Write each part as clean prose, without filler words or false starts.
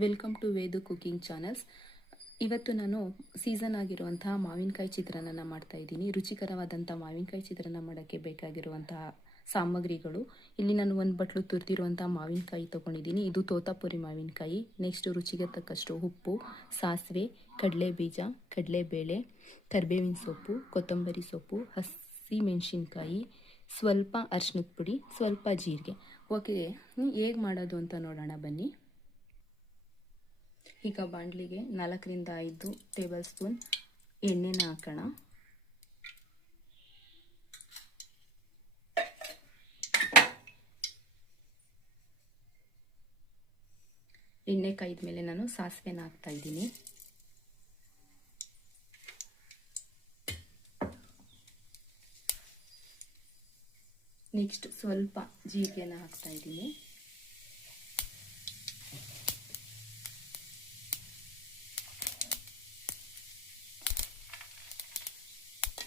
Welcome to Vedu cooking channels. ಇವತ್ತು ನಾನು season ಆಗಿರುವಂತಹ ಮಾವಿನಕಾಯಿ ಚಿತ್ರಾನ್ನ ಮಾಡ್ತಾ ಇದ್ದೀನಿ. ರುಚಿಕರವಾದಂಥ ಮಾವಿನಕಾಯಿ ಚಿತ್ರಾನ್ನ ಮಾಡೋಕ್ಕೆ ಬೇಕಾಗಿರುವಂತಹ ಸಾಮಗ್ರಿಗಳು ಇಲ್ಲಿ ನಾನು ಒಂದು ಬಟ್ಲು ತುರಿದಿರುವಂಥ ಮಾವಿನಕಾಯಿ ತೊಗೊಂಡಿದ್ದೀನಿ. ಇದು ತೋತಾಪುರಿ ಮಾವಿನಕಾಯಿ. ನೆಕ್ಸ್ಟ್ ರುಚಿಗೆ ತಕ್ಕಷ್ಟು ಉಪ್ಪು, ಸಾಸಿವೆ, ಕಡಲೆ ಬೀಜ, ಕಡಲೆಬೇಳೆ, ಕರಿಬೇವಿನ ಸೊಪ್ಪು, ಕೊತ್ತಂಬರಿ ಸೊಪ್ಪು, ಹಸಿ ಮೆಣಸಿನ್ಕಾಯಿ, ಸ್ವಲ್ಪ ಅರಿಶಿನದ ಪುಡಿ, ಸ್ವಲ್ಪ ಜೀರಿಗೆ. ಓಕೆ, ಹೇಗೆ ಮಾಡೋದು ಅಂತ ನೋಡೋಣ ಬನ್ನಿ. ಈಗ ಬಾಣಲಿಗೆ 4 ರಿಂದ 5 ಟೇಬಲ್ ಸ್ಪೂನ್ ಎಣ್ಣೆನ ಹಾಕೋಣ. ಎಣ್ಣೆ ಕಾಯ್ದ ಮೇಲೆ ನಾನು ಸಾಸಿವೆನ ಹಾಕ್ತಾ ಇದ್ದೀನಿ. ನೆಕ್ಸ್ಟ್ ಸ್ವಲ್ಪ ಜೀರಿಗೆನ ಹಾಕ್ತಾ ಇದ್ದೀನಿ.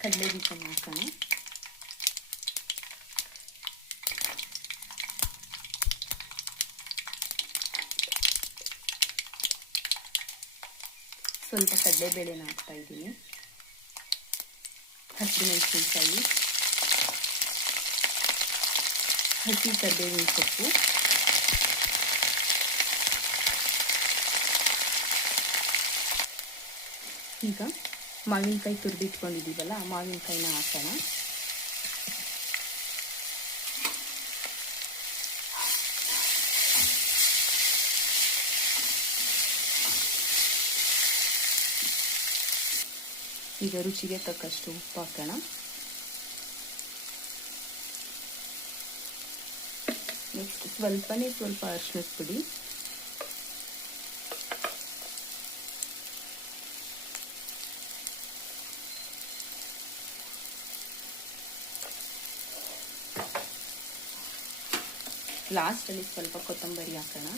ಕಡಲೆ ಬೀಜನ ಹಾಕೋಣ. ಸ್ವಲ್ಪ ಕಡಲೆಬೇಳೆನ ಹಾಕ್ತಾ ಇದ್ದೀನಿ. ಹಸಿಮೆಣಸಿನಕಾಯಿ, ಹಸಿ ಕರಿಬೇವಿನ ಸೊಪ್ಪು, ಈಗ ಮಾವಿನಕಾಯಿ ತುರಿದಿಟ್ಕೊಂಡಿದ್ದೀವಲ್ಲ, ಮಾವಿನಕಾಯಿನ ಹಾಕೋಣ. ಈಗ ರುಚಿಗೆ ತಕ್ಕಷ್ಟು ಉಪ್ಪು ಹಾಕೋಣ. ನೆಕ್ಸ್ಟ್ ಸ್ವಲ್ಪ ಅರಿಶಿನದ ಪುಡಿ, ಲಾಸ್ಟಲ್ಲಿ ಸ್ವಲ್ಪ ಕೊತ್ತಂಬರಿ ಹಾಕೋಣ.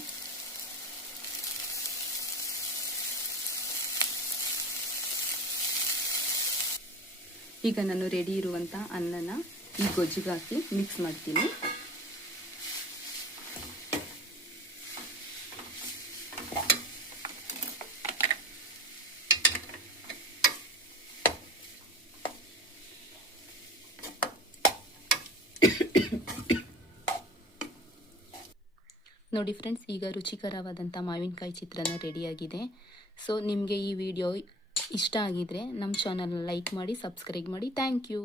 ಈಗ ನಾನು ರೆಡಿ ಇರುವಂಥ ಅನ್ನನ ಈ ಗೊಜ್ಜಿಗೆ ಹಾಕಿ ಮಿಕ್ಸ್ ಮಾಡ್ತೀನಿ. ನೋಡಿ ಫ್ರೆಂಡ್ಸ್, ಈಗ ರುಚಿಕರವಾದಂಥ ಮಾವಿನಕಾಯಿ ಚಿತ್ರಾನ್ನ ರೆಡಿಯಾಗಿದೆ. ಸೊ ನಿಮಗೆ ಈ ವಿಡಿಯೋ ಇಷ್ಟ ಆಗಿದ್ರೆ ನಮ್ಮ ಚಾನಲ್ನ ಲೈಕ್ ಮಾಡಿ, ಸಬ್ಸ್ಕ್ರೈಬ್ ಮಾಡಿ. Thank you.